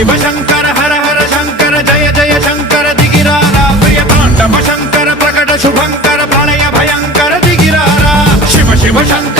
शिव शंकर हर हर शंकर जय जय शंकर दिगिरारा प्रिय तांडव शंकर प्रकट शुभंकर प्रणय भयंकर दिगिरारा शिव शिव शंकर